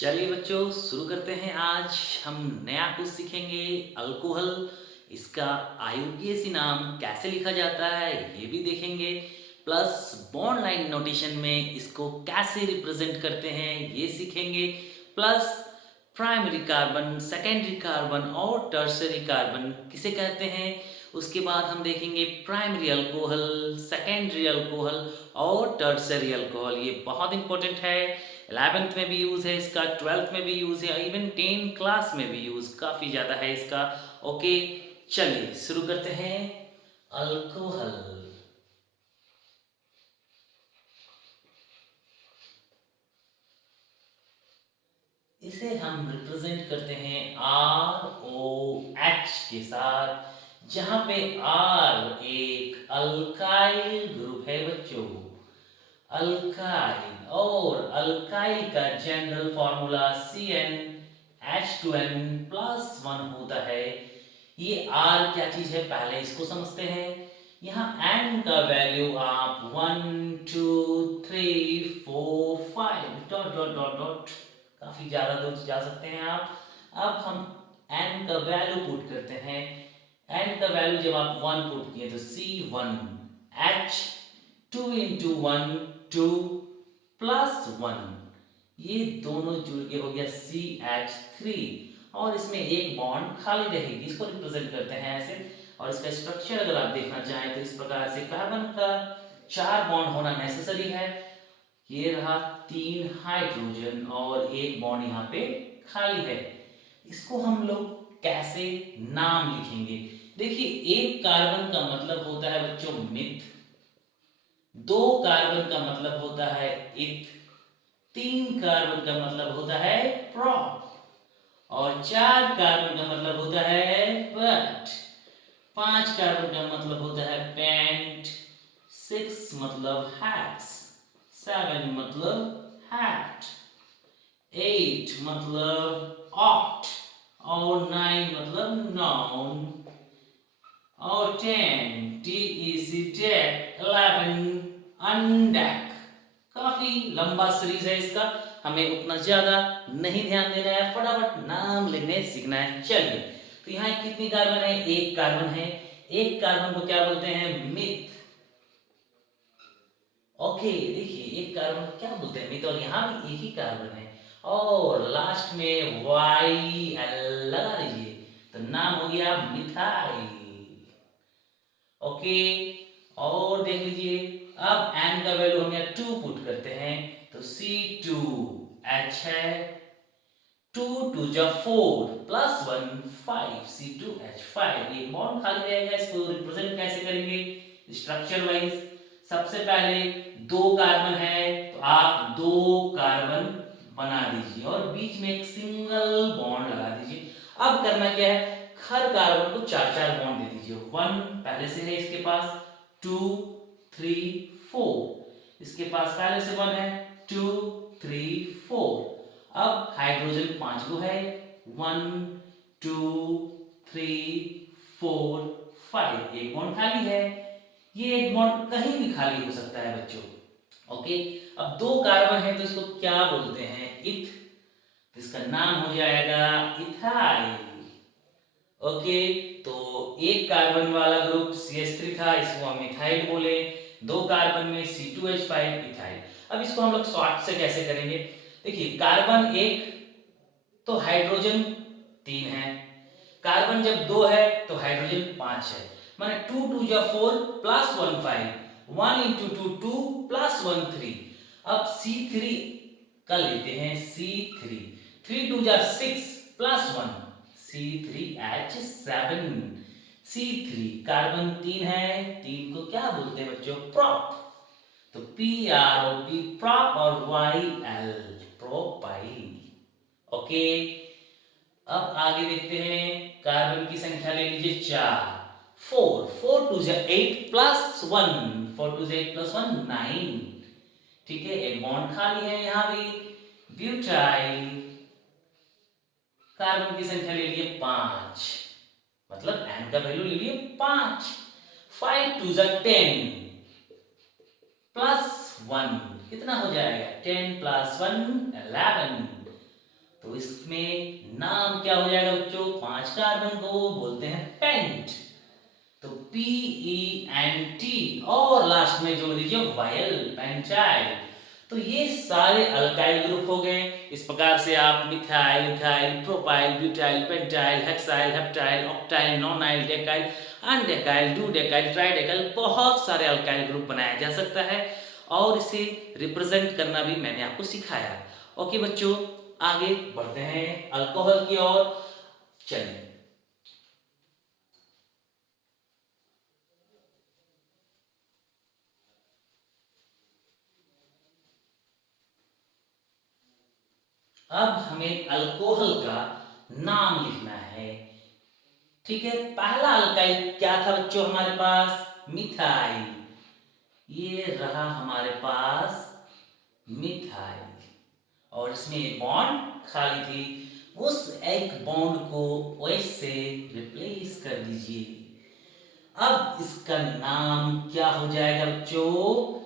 चलिए बच्चों शुरू करते हैं। आज हम नया कुछ सीखेंगे। अल्कोहल, इसका आयुर्वेदी नाम कैसे लिखा जाता है ये भी देखेंगे। प्लस बॉन्ड लाइन नोटेशन में इसको कैसे रिप्रेजेंट करते हैं ये सीखेंगे। Plus primary carbon, secondary carbon और टर्सरी कार्बन किसे कहते हैं, उसके बाद हम देखेंगे प्राइमरी अल्कोहल, सेकेंडरी अल्कोहल और टर्सरी अल्कोहल। ये बहुत इंपॉर्टेंट है। 11th में भी यूज़ है इसका, 12th में भी यूज़ है, इवन 10 क्लास में भी यूज़ काफ़ी ज़्यादा है इसका। ओके, चलिए शुरू करते हैं। अल्कोहल, इसे हम रिप्रेजेंट करते हैं ROH के साथ, जहां पे R एक अल्काइल ग्रुप है बच्चों। अल्काइल, और अल्काइल का जनरल फॉर्मूला CnH2n प्लस 1 होता है। ये R क्या चीज है पहले इसको समझते हैं। यहाँ N का वैल्यू आप 1 2 3 4 5 डॉट डॉट डॉट डॉट काफी ज्यादा दूर जा सकते हैं आप। अब हम N का वैल्यू पुट करते हैं। N का वैल्यू जब आप 1 पुट किए तो C1 H 2 इंटू 1 2 प्लस 1, ये दोनों जुड़ के हो गया CH3, और इसमें एक बॉन्ड खाली रहेगी, इसको रिप्रेजेंट करते हैं ऐसे। और इसका स्ट्रक्चर अगर आप देखना चाहें तो इस प्रकार से कार्बन का 4 बॉन्ड होना नेसेसरी है। ये रहा 3 हाइड्रोजन और एक बॉन्ड यहाँ पे खाली है। इसको हम लोग कैसे नाम लिखेंगे? देखिए, एक कार्बन का मतलब होता है बच्चों मिथ, 2 कार्बन का मतलब होता है इत, 3 कार्बन का मतलब होता है प्रोप, और 4 कार्बन का मतलब होता है बट, 5 कार्बन का मतलब होता है पेंट, 6 मतलब हैक्स, 7 मतलब हैट, 8 मतलब ऑक्ट, और 9 मतलब नाउन, और 10 TEC टेक, 11 अनडेक। काफी लंबा सीरीज है इसका, हमें उतना ज्यादा नहीं ध्यान देना है, फटाफट नाम लिखने सीखना है। चलिए, तो यहाँ कितनी कार्बन है? एक कार्बन है। एक कार्बन को क्या बोलते हैं? मिथ। ओके, देखिए एक कार्बन को क्या बोलते हैं? मिथ। और यहाँ भी एक ही कार्बन है, और लास्ट में YL लगा दीजिए तो नाम हो गया मिथाइल। ओके, और देख लीजिए, अब n का वैल्यू हम यहाँ 2 पुट करते हैं तो C2H है, 2 2 जा 4 प्लस 1 5, C2H5। एक बॉन्ड खाली रहेगा, इसको रिप्रेजेंट कैसे करेंगे स्ट्रक्चर वाइज? सबसे पहले 2 कार्बन है तो आप 2 कार्बन बना दीजिए और बीच में एक सिंगल बॉन्ड लगा दीजिए। अब करना क्या है, हर कार्बन को 4 4 बॉन्ड दे दीजिए। 1 पहले से है इसके पास, 2 3 4, इसके पास पहले से 1 है, 2 3 4। अब हाइड्रोजन 5 को है, 1 2 3 4 5, एक बॉन्ड खाली है। ये एक बॉन्ड कहीं भी खाली हो सकता है बच्चों। ओके, अब 2 कार्बन है तो इसको क्या बोलते हैं? इथ, तो इसका नाम हो जाएगा इथाइल। ओके, तो एक कार्बन वाला ग्रुप CH3 था, इसको हम इथाइल बोले। 2 कार्बन में C2H5 इथाइल। अब इसको हम लोग शॉर्ट से कैसे करेंगे? देखिए, कार्बन एक तो हाइड्रोजन 3 है, कार्बन जब 2 है तो हाइड्रोजन 5 है, माने 2 2 जा 4 प्लस 1 5, 1 इंटू 2 2 प्लस 1 3। अब C3 का लेते हैं, C3, 3 2 जा 6 प्लस 1, C3H7। C3 कार्बन 3 है, 3 को क्या बोलते हैं बच्चों? प्रोप, तो PROP प्रोप, और YL प्रोपाइल। ओके, अब आगे देखते हैं, कार्बन की संख्या ले लीजिए 4, 4 4 2 जा 8 प्लस 1, 4 2 जा 8 प्लस 1 9। ठीक है, एक बॉन्ड खाली है यहाँ भी, ब्यूटाइल। कार्बन की संख्या ले लिए 5, मतलब n का वैल्यू ले लिए 5, 5 2 जा 10 प्लस 1, कितना हो जाएगा? 10 प्लस 1 11। तो इसमें नाम क्या हो जाएगा बच्चों? 5 कार्बन को बोलते हैं पेंट। तो PENT और लास्ट में जोड़ दीजिए वायल, पेंटाइल। तो ये सारे अल्काइल ग्रुप हो गए। इस प्रकार से आप methyl, ethyl, propyl, butyl, pentyl, hexyl, heptyl, octyl, nonyl, decyl, undecyl, dodecyl, tridecyl, बहुत सारे अल्काइल ग्रुप बनाया जा सकता है और इसे रिप्रेजेंट करना भी मैंने आपको सिखाया। ओके बच्चों, आगे बढ़ते हैं अल्कोहल की ओर। चलिए, अब हमें अल्कोहल का नाम लिखना है। ठीक है, पहला अल्काइल क्या था बच्चों हमारे पास? मिथाइल। ये रहा हमारे पास मिथाइल और इसमें एक बॉन्ड खाली थी। उस एक बॉन्ड को वैसे रिप्लेस कर दीजिए। अब इसका नाम क्या हो जाएगा बच्चों?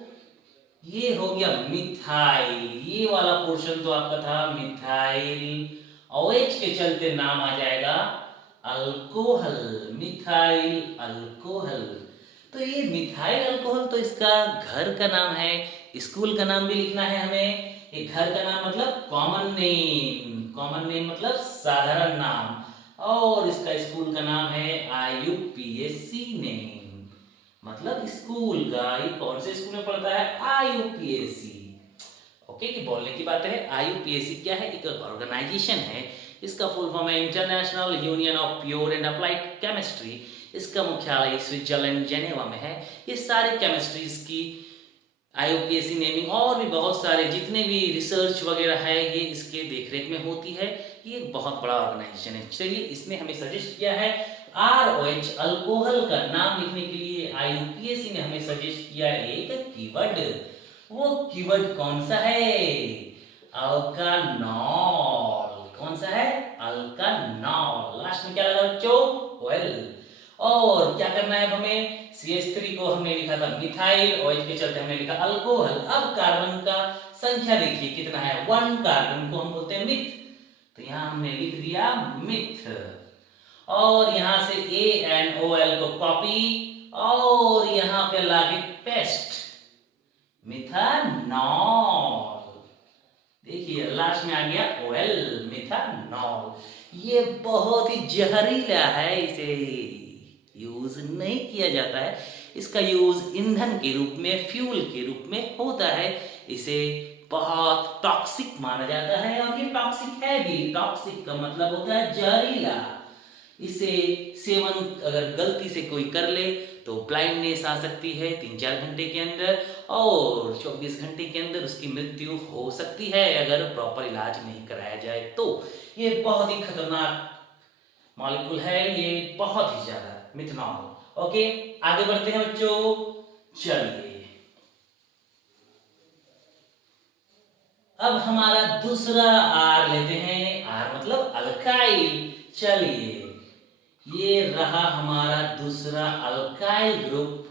ये हो गया मिथाइल। ये वाला पोर्शन तो आपका था मिथाइल, OH के चलते नाम आ जाएगा अल्कोहल, मिथाइल अल्कोहल। तो ये मिथाइल अल्कोहल तो इसका घर का नाम है, स्कूल का नाम भी लिखना है हमें। ये घर का नाम मतलब कॉमन नेम, कॉमन नेम मतलब साधारण नाम, और इसका स्कूल का नाम है IUPAC नेम, मतलब स्कूल का। ये कौन से स्कूल में पढ़ता है? IUPAC। ओके, कि बोलने की बात है। IUPAC क्या है? एक ऑर्गेनाइजेशन है। इसका फुल फॉर्म है international union of pure and applied chemistry. इसका मुख्यालय स्विट्जरलैंड जेनेवा में है। ये सारे केमिस्ट्रीज की IUPAC नेमिंग और भी बहुत सारे जितने भी रिसर्च वगैरह है ये इसके देखरेख में होती है। ये बहुत बड़ा ऑर्गेनाइजेशन है। चलिए, इसने हमें सजेस्ट किया है ROH अल्कोहल का नाम लिखने के लिए IUPAC ने हमें सजेस्ट किया एक कीवर्ड। वो कीवर्ड कौन सा है? अल्कानॉल। कौन सा है? अल्कानॉल। लास्ट में क्या लगा बच्चों? वेल। और क्या करना है अब हमें? CH3 को हमने लिखा था मिथाइल, OH के चलते हमने लिखा अल्कोहल। अब कार्बन का संख्या देखिए कितना है? 1 कार्बन को हम बोलते हैं मिथ, तो यहां हमने लिख दिया मिथ। और यहां से ANOL को कॉपी और यहां पे लाके पेस्ट, मिथानॉल। देखिए लास्ट में आ गया OL, मिथानॉल। ये बहुत ही जहरीला है, इसे यूज नहीं किया जाता है। इसका यूज ईंधन के रूप में, फ्यूल के रूप में होता है। इसे बहुत टॉक्सिक माना जाता है और ये टॉक्सिक है भी। टॉक्सिक का मतलब होता है जहरीला। इसे सेवन अगर गलती से कोई कर ले तो ब्लाइंडनेस आ सकती है 3-4 घंटे के अंदर, और 24 घंटे के अंदर उसकी मृत्यु हो सकती है अगर प्रॉपर इलाज नहीं कराया जाए तो। ये बहुत ही खतरनाक मॉलिक्यूल है, ये बहुत ही ज्यादा, मिथनॉल। ओके, आगे बढ़ते हैं बच्चों। चलिए, अब हमारा दूसरा R लेते हैं। R मतलब अल्काइल। चलिए, ये रहा हमारा दूसरा alkyl group.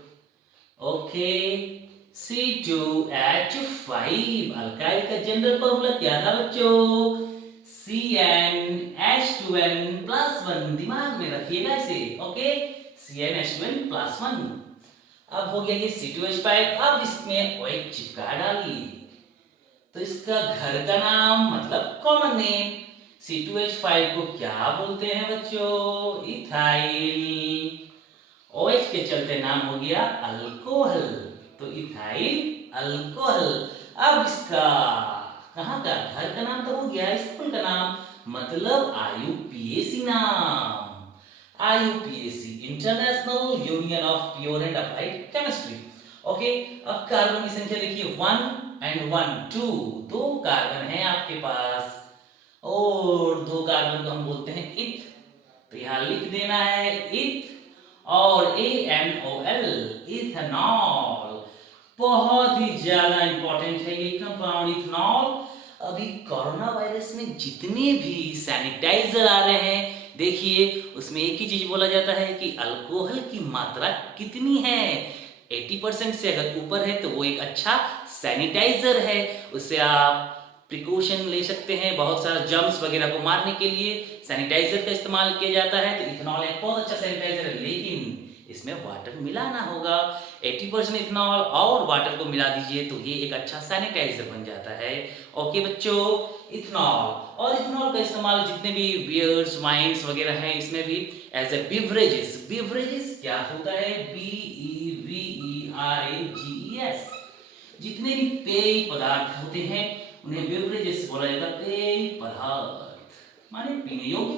Okay, C2H5। Alkyl का जनरल फॉर्मूला क्या था बच्चों? CnH2n+1। दिमाग में रखिएगा इसे। Okay, CnH2n+1। अब हो गया ये C2H5। अब इसमें OH चिपका डालिए, तो इसका घर का नाम मतलब कॉमन नेम। C2H5 को क्या बोलते हैं बच्चों? इथाइल। OH के चलते नाम हो गया अल्कोहल, तो इथाइल अल्कोहल। अब इसका कहाँ का? घर का नाम तो हो गया, स्कूल का नाम मतलब IUPAC नाम। IUPAC, international union of pure and applied chemistry. Okay, अब कार्बन की संख्या देखिए 1 and 1, 2। 2 कार्बन है आपके पास और 2 कार्बन को हम बोलते हैं इथ, तो यहां लिख देना है इथ। और ANOL, इथेनॉल। बहुत ही ज्यादा इंपॉर्टेंट है ये कंपाउंड इथेनॉल। अभी कोरोना वायरस में जितने भी सैनिटाइजर आ रहे हैं देखिए उसमें एक ही चीज बोला जाता है कि अल्कोहल की मात्रा कितनी है। 80% से अगर ऊपर है तो वो एक अच्छा सैनिटाइजर है, उससे आप प्रिकॉशन ले सकते हैं, बहुत सारा जर्म्स वगैरह को मारने के लिए सैनिटाइजर का इस्तेमाल किया जाता है। तो इथेनॉल एक बहुत अच्छा सैनिटाइजर है, लेकिन इसमें वाटर मिलाना होगा। 80% इथेनॉल और वाटर को मिला दीजिए तो ये एक अच्छा सैनिटाइजर बन जाता है। ओके बच्चों, इथेनॉल और इथेनॉल का इस्तेमाल जितने भी बियर्स वाइन्स वगैरह हैं इसमें भी एज ए बिवरेजेस। बिवरेजेस क्या होता है? BEVERAGES। जितने भी पेय पदार्थ होते हैं उन्हें बिवरेजेस बोला जाता है। पेय पदार्थ माने पीने योग्य।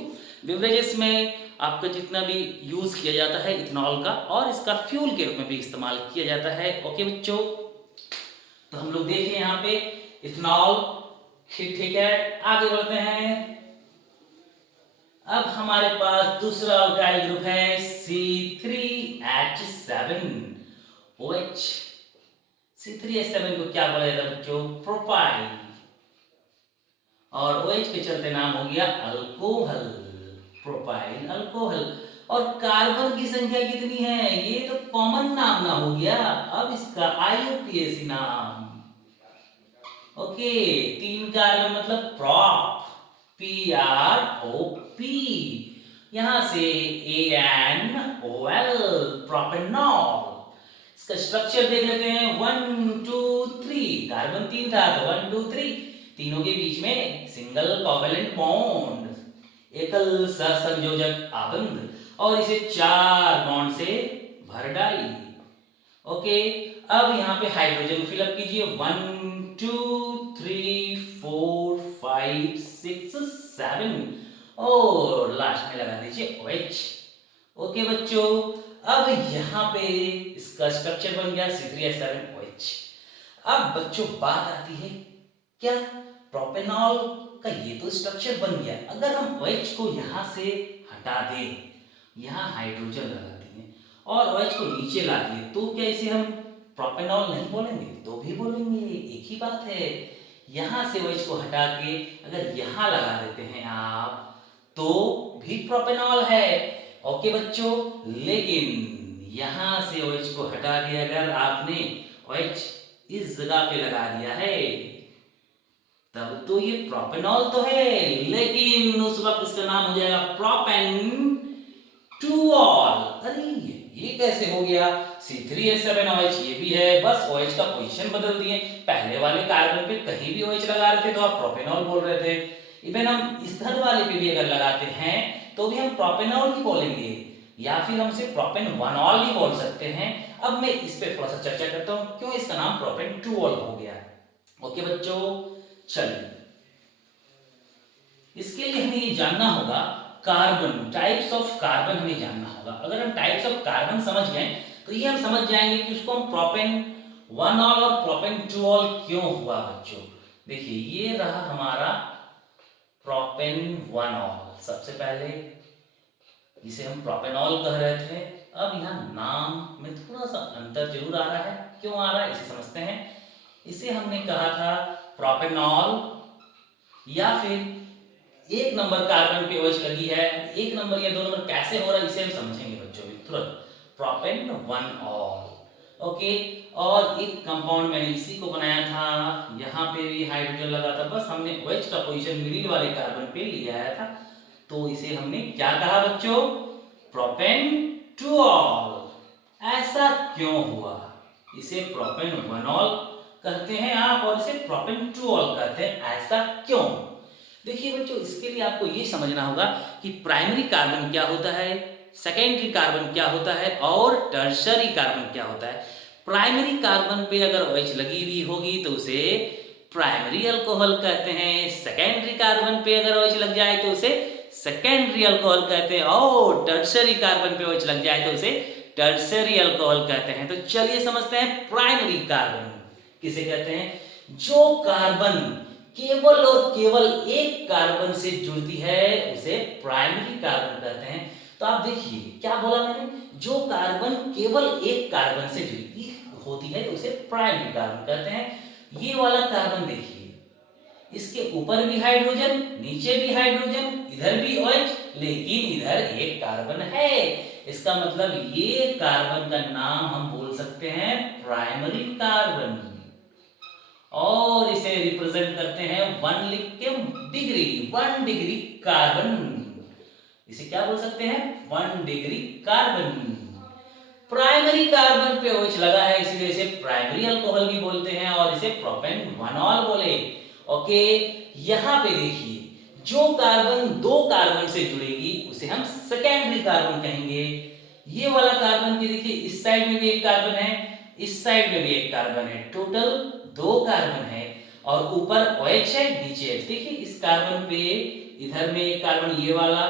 बिवरेजेस में आपका जितना भी यूज किया जाता है इथेनॉल का, और इसका फ्यूल के रूप में भी इस्तेमाल किया जाता है। ओके बच्चों, तो हम लोग देखें यहाँ पे इथेनॉल, ठीक है, आगे बढ़ते हैं। अब हमारे पास दूसरा अल्काइल ग्रुप है C3H7OH। C3H7 को क्या बोला जाता है बच्चों? प्रोपाइल। और OH के चलते नाम हो गया अल्कोहल। Propyl alcohol. और कार्बन की संख्या कितनी है? ये तो कॉमन नाम ना हो गया, अब इसका IUPAC नाम। ओके, 3 कार्बन मतलब प्रॉप, PROP। यहां से ANOL, प्रोपेनॉल। इसका स्ट्रक्चर देख लेते हैं। 1 2 3 कार्बन 3 था तो 1 2 3, तीनों के बीच में सिंगल कोवेलेंट बॉन्ड, एकल सहसंयोजक आबंध, और इसे 4 बॉन्ड से भर डालिए। ओके, अब यहाँ पे हाइड्रोजन फिलअप कीजिए। 1 2 3 4 5 6 7 और लास्ट में लगा दीजिए OH। ओके बच्चों, अब यहाँ पे इसका स्ट्रक्चर बन गया C3H7OH। अब बच्चों बात आती है क्या प्रोपेनॉल का ये तो स्ट्रक्चर बन गया, अगर हम OH को यहाँ से हटा दें, यहाँ हाइड्रोजन लगा दिए और OH को नीचे ला दिए, तो क्या इसे हम प्रोपेनॉल नहीं बोलेंगे? तो भी बोलेंगे, एक ही बात है। यहाँ से OH को हटा के अगर यहाँ लगा देते हैं आप तो भी प्रोपेनॉल है। ओके बच्चों, लेकिन यहाँ से OH को हटा के अगर आपने OH इस जगह पे लगा दिया है तब तो ये प्रोपेनॉल तो है, लेकिन उस वक्त इसका नाम हो जाएगा प्रोपेन टू ऑल। अरे ये कैसे हो गया? C3H7OH ये भी है, बस OH का पोजीशन बदल दिए। पहले वाले कार्बन पे कहीं भी OH लगा रहे थे तो आप प्रोपेनॉल बोल रहे थे। इवन हम इधर वाले पे भी अगर लगाते हैं तो भी हम प्रोपेनॉल ही बोलेंगे, या फिर हम इसे प्रोपेन-1-ऑल ही बोल सकते हैं। अब मैं इस पे थोड़ा सा चर्चा करता हूँ क्यों इसका नाम प्रोपेन टू ऑल हो गया। ओके बच्चों, चलिए इसके लिए हमें ये जानना होगा कार्बन, टाइप्स ऑफ कार्बन हमें जानना होगा। अगर हम टाइप्स ऑफ कार्बन समझ गए तो ये हम समझ जाएंगे कि उसको हम प्रोपेन-1-ऑल और प्रोपेन-2-ऑल क्यों हुआ। बच्चों देखिए, ये रहा हमारा प्रोपेन-1-ऑल। सबसे पहले इसे हम प्रोपेनॉल कह रहे थे, अब यहाँ नाम में थोड़ा सा अंतर जरूर आ रहा है। क्यों आ रहा है इसे समझते हैं। इसे हमने कहा था प्रोपेनॉल, या फिर 1 नंबर कार्बन पे OH लगी है, 1 नंबर या 2 नंबर कैसे हो रहा है इसे हम समझेंगे बच्चों भी तुरंत। प्रोपेन-1-ऑल। ओके, और एक कंपाउंड मैंने इसी को बनाया था, यहाँ पे भी हाइड्रोजन लगा था, बस हमने OH का पोजीशन मिडिल वाले कार्बन पे ले आया था, तो इसे हमने क्या कहा बच्चों? प्रोपेन-2-ऑल। ऐसा क्यों हुआ? इसे प्रोपेन-1-ऑल कहते हैं आप और इसे प्रोपेन-2-ऑल कहते हैं, ऐसा क्यों? देखिए बच्चों, इसके लिए आपको ये समझना होगा कि प्राइमरी कार्बन क्या होता है, सेकेंडरी कार्बन क्या होता है और टर्शरी कार्बन क्या होता है। प्राइमरी कार्बन पे अगर OH लगी हुई होगी तो उसे प्राइमरी अल्कोहल कहते हैं, सेकेंडरी कार्बन पे अगर OH लग जाए तो उसे सेकेंडरी अल्कोहल कहते हैं, और टर्शरी कार्बन पे OH लग जाए तो उसे टर्शरी अल्कोहल कहते हैं। तो चलिए समझते हैं प्राइमरी कार्बन किसे कहते हैं। जो कार्बन केवल और केवल एक कार्बन से जुड़ती है उसे प्राइमरी कार्बन कहते हैं। तो आप देखिए क्या बोला मैंने, जो कार्बन केवल एक कार्बन से जुड़ती होती है उसे प्राइमरी कार्बन कहते हैं। ये वाला कार्बन देखिए, इसके ऊपर भी हाइड्रोजन, नीचे भी हाइड्रोजन, इधर भी OH, लेकिन इधर एक कार्बन है। इसका मतलब ये कार्बन का नाम हम बोल सकते हैं प्राइमरी कार्बन। और इसे रिप्रेजेंट करते हैं 1 लिख के डिग्री, 1 डिग्री कार्बन। इसे क्या बोल सकते हैं? 1 डिग्री कार्बन। प्राइमरी कार्बन पे OH लगा है इसलिए इसे प्राइमरी अल्कोहल भी बोलते हैं और इसे प्रोपेनॉल बोले। ओके, यहाँ पे देखिए जो कार्बन दो कार्बन से जुड़ेगी उसे हम सेकेंडरी कार्बन कहेंगे। ये वाला कार्बन भी देखिए, इस साइड में भी एक कार्बन है, इस साइड में भी एक कार्बन है, टोटल 2 कार्बन है और ऊपर OH है, नीचे H। देखिए इस कार्बन पे इधर में एक कार्बन ये वाला,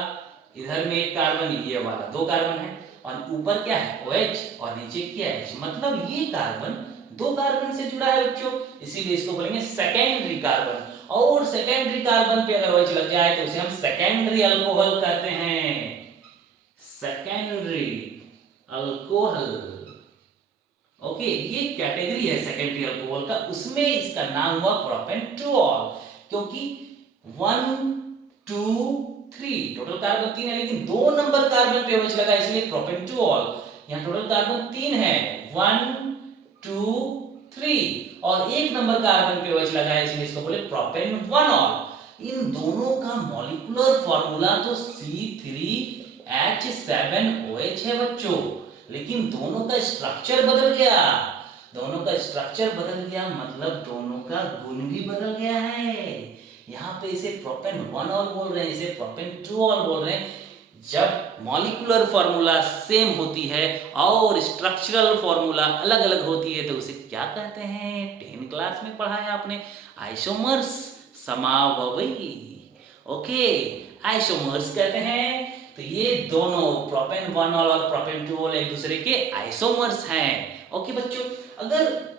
इधर में एक कार्बन ये वाला, 2 कार्बन है और ऊपर क्या है OH और नीचे क्या है H। मतलब ये कार्बन 2 कार्बन से जुड़ा है बच्चों, इसीलिए इसको बोलेंगे सेकेंडरी कार्बन। और सेकेंडरी कार्बन पे अगर OH लग जाए तो उसे हम सेकेंडरी अल्कोहल कहते हैं, सेकेंडरी अल्कोहल। ओके, ये कैटेगरी है सेकेंडरी अल्कोहल का, उसमें इसका नाम हुआ प्रोपेनॉल, क्योंकि 1 2 3 टोटल कार्बन 3 है लेकिन 2 नंबर कार्बन पे OH लगा इसलिए प्रोपेनॉल। यहाँ टोटल कार्बन 3 है, 1 2 3 और 1 नंबर कार्बन पे OH लगा है इसलिए इसको बोले प्रोपेनॉल। इन दोनों का मॉलिक्यूलर फार्मूला तो C3H7OH है बच्चों, लेकिन दोनों का स्ट्रक्चर बदल गया। दोनों का स्ट्रक्चर बदल गया मतलब दोनों का गुण भी बदल गया है। यहाँ पे इसे प्रोपेनॉल बोल रहे हैं, इसे प्रोपेनॉल बोल रहे हैं। जब मॉलिक्यूलर फार्मूला सेम होती है और स्ट्रक्चरल फार्मूला अलग अलग होती है तो उसे क्या कहते हैं? 10 क्लास में पढ़ा है आपने, आइसोमर्स, समावयवी। ओके, आइसोमर्स कहते हैं। तो ये दोनों प्रोपेनॉल और प्रोपेनॉल एक दूसरे के आइसोमर्स हैं। ओके बच्चों, अगर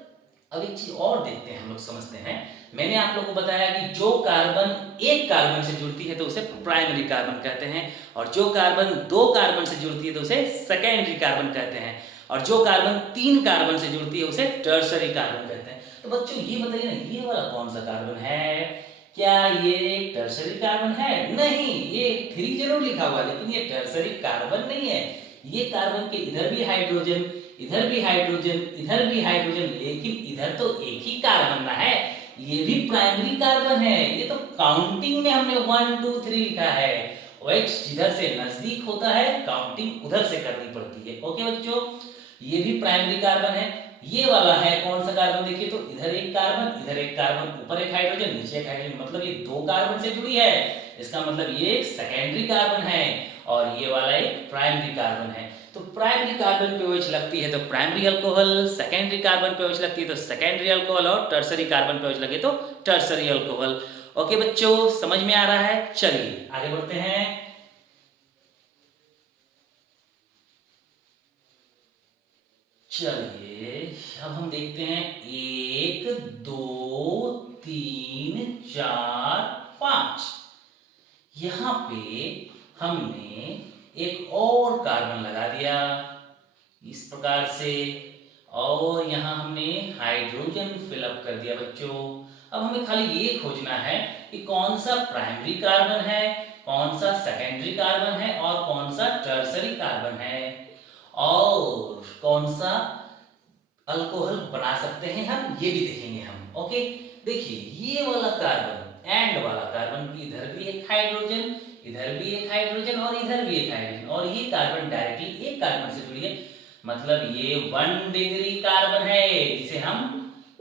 अब एक चीज और देखते हैं, हम लोग समझते हैं। मैंने आप लोगों को बताया कि जो कार्बन एक कार्बन से जुड़ती है तो उसे प्राइमरी कार्बन कहते हैं और जो कार्बन 2 कार्बन से जुड़ती है तो उसे सेकेंडरी कार्बन कहते हैं और जो कार्बन 3 कार्बन से जुड़ती है उसे टर्शरी कार्बन कहते हैं। तो बच्चों ये बताइए ना, ये वाला कौन सा कार्बन है? क्या ये टर्शरी कार्बन है? नहीं, ये 3 जरूर लिखा हुआ है लेकिन ये टर्शरी कार्बन नहीं है। ये कार्बन के इधर भी हाइड्रोजन, इधर भी हाइड्रोजन, इधर भी हाइड्रोजन, लेकिन इधर तो एक ही कार्बन ना है, ये भी प्राइमरी कार्बन है। ये तो काउंटिंग में हमने 1 2 3 लिखा है। OH जिधर से नजदीक होता है काउंटिंग उधर से करनी पड़ती है। ओके बच्चों, ये भी प्राइमरी कार्बन है। ये वाला है कौन सा कार्बन? देखिए तो इधर एक कार्बन, इधर एक कार्बन, ऊपर एक हाइड्रोजन, नीचे एक हाइड्रोजन, मतलब ये 2 कार्बन से जुड़ी है। इसका मतलब ये एक सेकेंडरी कार्बन है और ये वाला एक प्राइमरी कार्बन है। तो प्राइमरी कार्बन पे OH लगती है तो प्राइमरी अल्कोहल, सेकेंडरी कार्बन पे OH लगती है तो सेकेंडरी अल्कोहल और टर्शरी कार्बन पे OH लगे तो टर्शरी अल्कोहल। ओके बच्चों, समझ में आ रहा है? चलिए आगे बढ़ते हैं। चलिए अब हम देखते हैं 1 2 3 4 5। यहां पे हमने एक और कार्बन लगा दिया इस प्रकार से और यहां हमने हाइड्रोजन फिलअप कर दिया बच्चों। अब हमें खाली ये खोजना है कि कौन सा प्राइमरी कार्बन है, कौन सा सेकेंडरी कार्बन है और कौन सा टर्शरी कार्बन है और कौन सा अल्कोहल बना सकते हैं हम, ये भी देखेंगे हम। ओके, देखिए ये वाला कार्बन, एंड वाला कार्बन की इधर भी एक हाइड्रोजन, इधर भी एक हाइड्रोजन और इधर भी एक हाइड्रोजन और ये कार्बन डायरेक्टली एक कार्बन से जुड़ी है, मतलब ये 1 डिग्री कार्बन है जिसे हम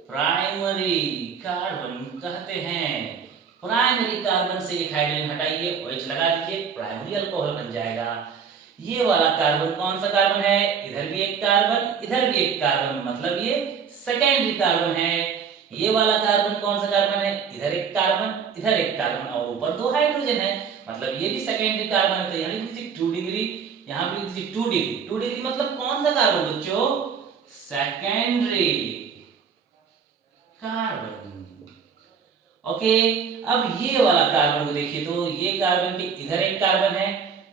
प्राइमरी कार्बन कहते हैं। प्राइमरी कार्बन से एक हाइड्रोजन हटाइए, OH लगा दीजिए, प्राइमरी अल्कोहल बन जाएगा। ये वाला कार्बन कौन सा कार्बन है? इधर भी एक कार्बन, इधर भी एक कार्बन, मतलब ये सेकेंडरी कार्बन है। ये वाला कार्बन कौन सा कार्बन है? इधर एक कार्बन, इधर एक कार्बन और ऊपर 2 हाइड्रोजन है, मतलब ये भी सेकेंडरी कार्बन है। तो यहाँ लिख दीजिए 2 डिग्री, यहाँ भी लिख दीजिए 2 डिग्री। 2 डिग्री मतलब कौन सा कार्बन बच्चों? Secondary carbon. ओके, अब ये वाला कार्बन को देखिए तो ये कार्बन के इधर एक कार्बन है,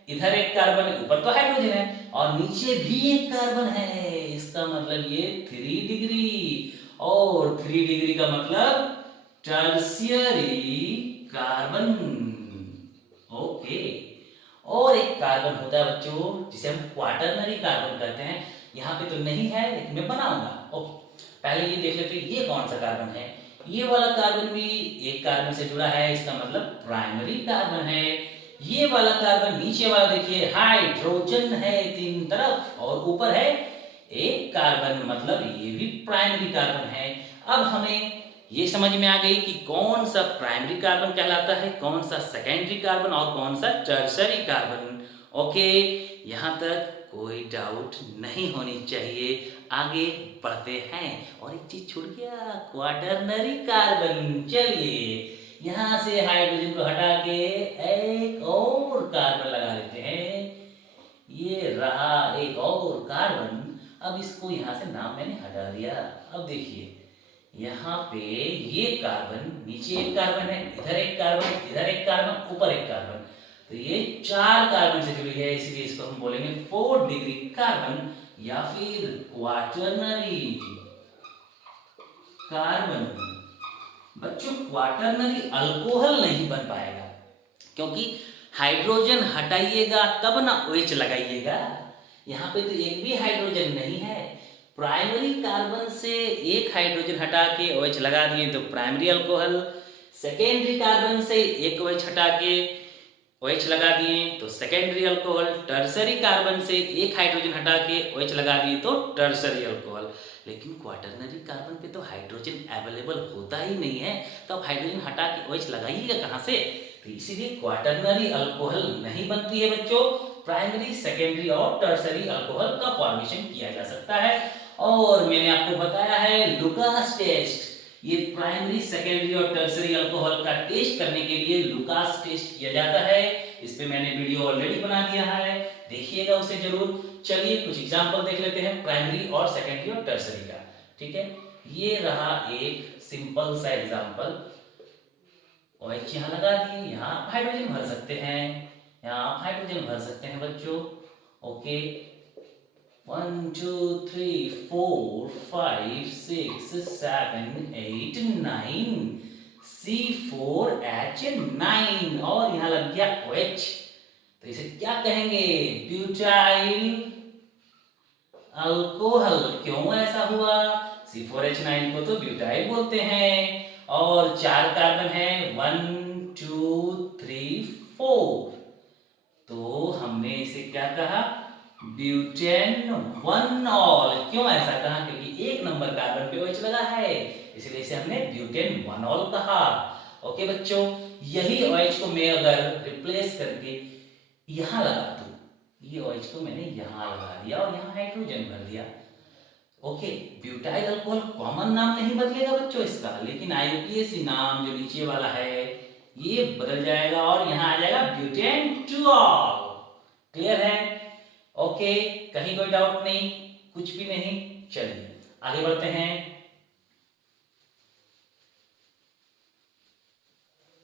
इधर एक कार्बन है, ऊपर तो हाइड्रोजन है और नीचे भी एक कार्बन है। इसका मतलब ये 3 डिग्री और 3 डिग्री का मतलब टर्शियरी कार्बन। ओके, और एक कार्बन होता है बच्चों जिसे हम क्वाटरनरी कार्बन कहते हैं। यहाँ पे तो नहीं है लेकिन मैं बनाऊंगा। ओके, पहले ये देख लेते हैं ये कौन सा कार्बन है। ये वाला कार्बन भी एक कार्बन से जुड़ा है, इसका मतलब प्राइमरी कार्बन है। ये वाला कार्बन नीचे वाला देखिए हाइड्रोजन है तीन तरफ और ऊपर है एक कार्बन, मतलब ये भी प्राइमरी कार्बन है। अब हमें ये समझ में आ गई कि कौन सा प्राइमरी कार्बन कहलाता है, कौन सा सेकेंडरी कार्बन और कौन सा टर्शरी कार्बन। ओके, यहाँ तक कोई डाउट नहीं होनी चाहिए। आगे बढ़ते हैं। और एक चीज छूट गया, क्वाटरनरी कार्बन। चलिए यहाँ से हाइड्रोजन को हटा के एक और कार्बन लगा देते हैं। ये रहा एक और कार्बन। अब इसको यहाँ से नाम मैंने हटा दिया। अब देखिए यहाँ पे ये कार्बन, नीचे एक कार्बन है, इधर एक कार्बन, इधर एक कार्बन, ऊपर एक कार्बन, तो ये चार कार्बन से जुड़ी है, इसलिए इसको हम बोलेंगे 4 डिग्री कार्बन या फिर क्वाटरनरी कार्बन। बच्चों क्वाटरनरी अल्कोहल नहीं बन पाएगा, क्योंकि हाइड्रोजन हटाइएगा तब ना OH लगाइएगा। यहाँ पे तो एक भी हाइड्रोजन नहीं है। प्राइमरी कार्बन से एक हाइड्रोजन हटा के OH लगा दिए तो प्राइमरी अल्कोहल, सेकेंडरी कार्बन से एक OH हटा के OH लगा दिए तो सेकेंडरी अल्कोहल, टर्सरी कार्बन से एक हाइड्रोजन हटा के OH लगा दिए तो टर्सरी अल्कोहल। लेकिन क्वाटरनरी कार्बन पे तो हाइड्रोजन अवेलेबल होता ही नहीं है, तो अब हाइड्रोजन हटा के OH लगाइएगा कहाँ से? तो इसीलिए क्वाटरनरी अल्कोहल नहीं बनती है बच्चों। प्राइमरी, सेकेंडरी और टर्सरी अल्कोहल का फॉर्मेशन किया जा सकता है। और मैंने आपको बताया है लुकास टेस्ट, ये प्राइमरी, सेकेंडरी और टर्सरी अल्कोहल का टेस्ट करने के लिए लुकास टेस्ट किया जाता है। इस पे मैंने वीडियो ऑलरेडी बना दिया है, देखिएगा उसे जरूर। चलिए कुछ एग्जांपल देख लेते हैं प्राइमरी और सेकेंडरी और टर्सरी का। ठीक है, ये रहा एक सिंपल सा एग्जांपल। OH यहाँ लगा दिए, यहाँ हाइड्रोजन भर सकते हैं, यहाँ आप हाइड्रोजन भर सकते हैं बच्चों। ओके, 1 2 3 4 5 6 7 8 9 C4H9 और यहाँ लग गया OH, तो इसे क्या कहेंगे? Butyl alcohol. क्यों ऐसा हुआ? C4H9 को तो ब्यूटाइल बोलते हैं और चार कार्बन है 1 2 3 4, तो हमने इसे क्या कहा? ब्यूटेन 1ऑल। क्यों ऐसा कहा? क्योंकि एक नंबर कार्बन पे OH लगा है, इसलिए इसे हमने ब्यूटेन 1ऑल कहा। ओके बच्चों, यही OH को मैं अगर रिप्लेस करके यहाँ लगा दूं, ये OH को मैंने यहाँ लगा दिया और यहाँ हाइड्रोजन भर दिया। ओके, ब्यूटाइल अल्कोहल कॉमन नाम नहीं बदलेगा बच्चों इसका, लेकिन IUPAC नाम जो नीचे वाला है ये बदल जाएगा और यहाँ आ जाएगा ब्यूटेन 2ऑल। क्लियर है? ओके, कहीं कोई डाउट नहीं, कुछ भी नहीं। चलिए आगे बढ़ते हैं।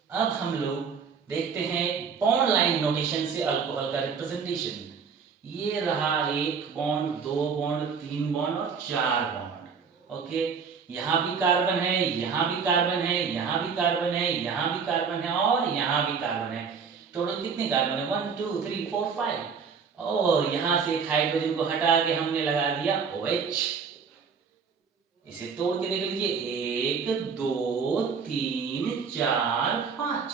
अब हम लोग देखते हैं बॉन्ड लाइन नोटेशन से अल्कोहल का रिप्रेजेंटेशन। ये रहा एक बॉन्ड, दो बॉन्ड, तीन बॉन्ड और चार बॉन्ड। ओके, यहाँ भी कार्बन है, यहाँ भी कार्बन है, यहाँ भी कार्बन है, यहाँ भी कार्बन है और यहाँ भी कार्बन है। टोटल कितने कार्बन है? 1 2 3 4 5। और यहाँ से एक हाइड्रोजन को हटा के हमने लगा दिया OH। इसे तोड़ के देख लीजिए, 1 2 3 4 5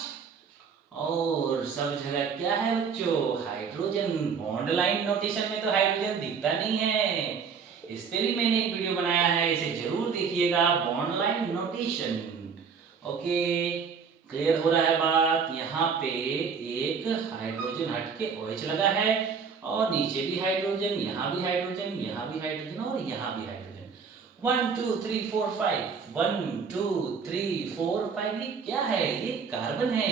और सब जगह क्या है बच्चों? हाइड्रोजन। बॉन्ड लाइन नोटेशन में तो हाइड्रोजन दिखता नहीं है, इस पे भी मैंने एक वीडियो बनाया है, इसे जरूर देखिएगा। Bond line notation. Okay, clear हो रहा है बात? यहाँ पे एक हाइड्रोजन हट के OH लगा है और नीचे भी हाइड्रोजन, यहाँ भी हाइड्रोजन, यहाँ भी हाइड्रोजन और यहाँ भी हाइड्रोजन। 1 2 3 4 5 1 2 3 4 5 ये क्या है? ये कार्बन है।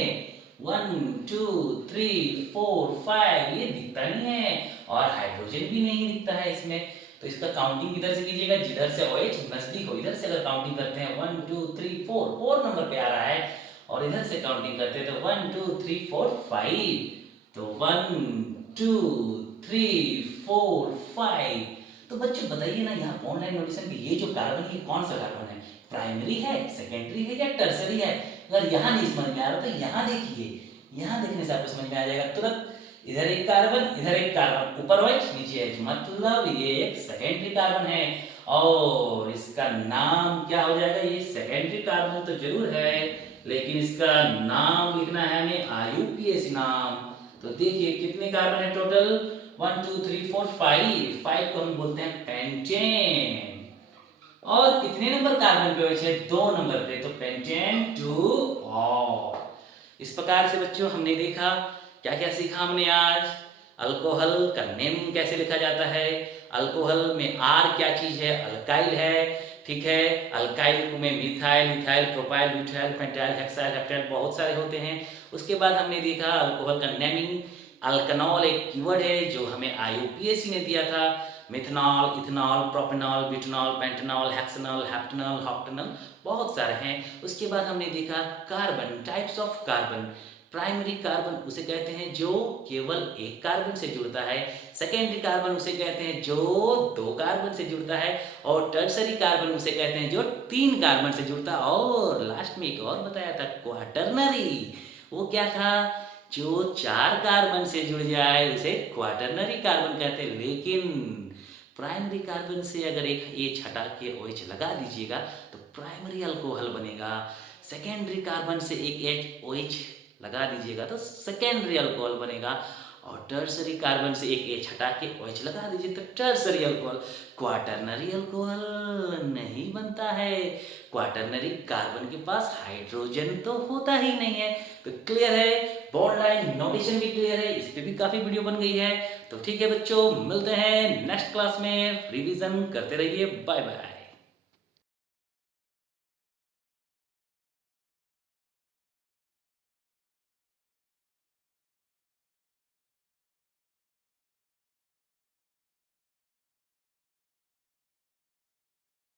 1 2 3 4 5 ये दिखता नहीं है और हाइड्रोजन भी नहीं दिखता है इसमें, तो इसका काउंटिंग किधर से कीजिएगा? जिधर से OH नजदीक हो इधर से अगर काउंटिंग करते हैं 1 2 3 4 नंबर पे आ रहा है और इधर से काउंटिंग करते हैं तो 1 2 3 4 5, तो 1 2 3 4 5। तो बच्चों बताइए ना, यहाँ बॉन्ड लाइन नोटेशन में ये जो कार्बन है कौन सा कार्बन है? प्राइमरी है, सेकेंडरी है या टर्सरी है? अगर यहाँ नहीं समझ में आ रहा तो यहाँ देखिए, यहाँ देखने से आपको समझ में आ जाएगा तुरंत। इधर एक कार्बन, इधर एक कार्बन, ऊपर OH नीचे H, मतलब ये एक सेकेंडरी कार्बन है। और इसका नाम क्या हो जाएगा? ये सेकेंडरी कार्बन तो जरूर है, लेकिन इसका नाम लिखना है हमें IUPAC नाम। तो देखिए कितने कार्बन है टोटल? 1 2 3 4 5 को हम बोलते हैं पेंटेन। और कितने नंबर कार्बन पे बचे? 2 नंबर पे, तो पेंटेन 2 ऑल। इस प्रकार से बच्चों हमने देखा, क्या क्या सीखा हमने आज। अल्कोहल का नेमिंग कैसे लिखा जाता है, अल्कोहल में आर क्या चीज है? अल्काइल है, ठीक है। अल्काइल में methyl, ethyl, propyl, butyl, pentyl, hexyl, heptyl बहुत सारे होते हैं। उसके बाद हमने देखा अल्कोहल का नेमिंग। अल्कनॉल एक कीवर्ड है जो हमें IUPAC ने दिया था। Methanol, ethanol, propanol, butanol, pentanol, hexanol, heptanol, octanol बहुत सारे हैं। उसके बाद हमने देखा carbon, types of carbon. Primary carbon उसे कहते हैं जो केवल एक कार्बन से जुड़ता है। सेकेंडरी कार्बन उसे कहते हैं जो 2 कार्बन से जुड़ता है। और टर्सरी कार्बन उसे कहते हैं जो 3 कार्बन से जुड़ता है। और लास्ट में एक और बताया था, क्वाटरनरी। वो क्या था? जो 4 कार्बन से जुड़ जाए उसे क्वाटरनरी कार्बन कहते हैं। लेकिन प्राइमरी कार्बन से अगर एक एच हटा के OH लगा दीजिएगा तो प्राइमरी अल्कोहल बनेगा। सेकेंडरी कार्बन से एक एच OH लगा दीजिएगा तो सेकेंडरी अल्कोहल बनेगा। और टर्सरी कार्बन से एक एच हटा के OH लगा दीजिए तो टर्सरी अल्कोहल। क्वाटरनरी अल्कोहल नहीं बनता है। क्वाटरनरी कार्बन के पास हाइड्रोजन तो होता ही नहीं है। तो क्लियर है, बॉन्ड लाइन नोटेशन भी क्लियर है, इस पे भी काफी वीडियो बन गई है। तो ठीक है बच्चों, मिलते हैं नेक्स्ट क्लास में, रिवीजन करते रहिए। Bye bye.